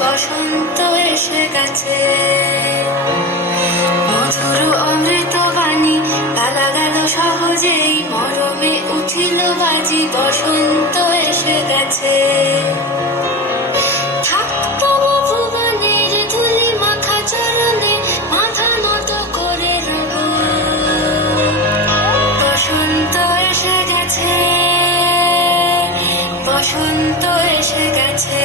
বসন্ত এসে গেছে। মধুর অমৃত বাণী গালা গেল সহজেই, মরমে উঠিল বাজি, বসন্ত এসে গেছে। থাকতো ভুবনের ধুলি মাখা চরণে, মাথা নত করে রব। বসন্ত এসে গেছে, বসন্ত এসে গেছে।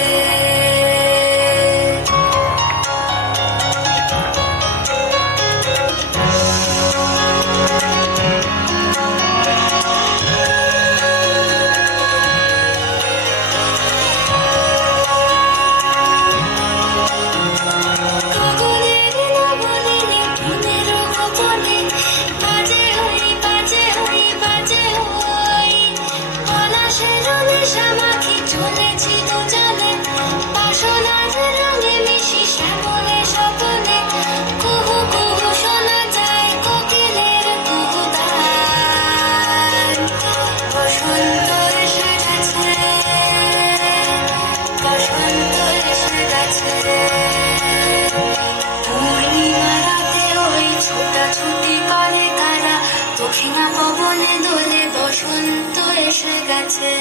দক্ষিণা পবনে দোলে বসন্ত এসে গেছে।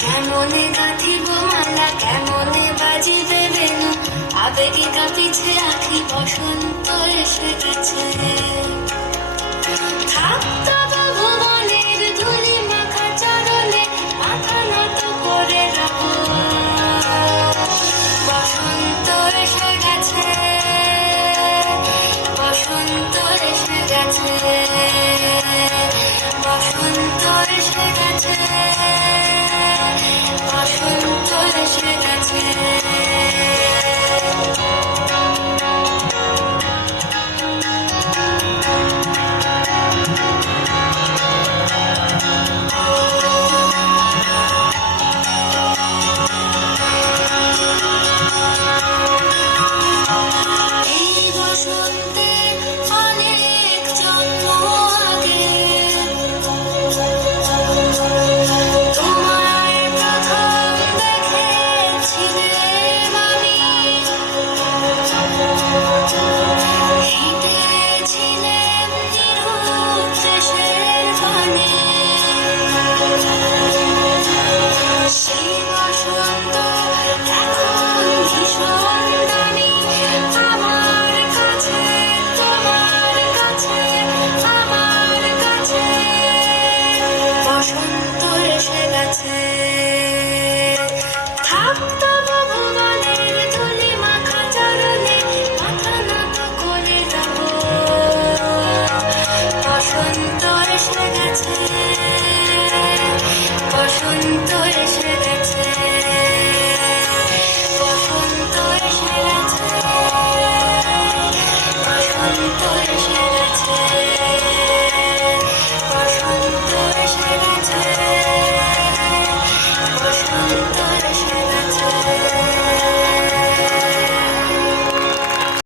কেমনে গাঁথিব মালা, কেমনে বাজিবে বেনু, আবেগে কাঁপিছে আখি, বসন্ত এসে গেছে।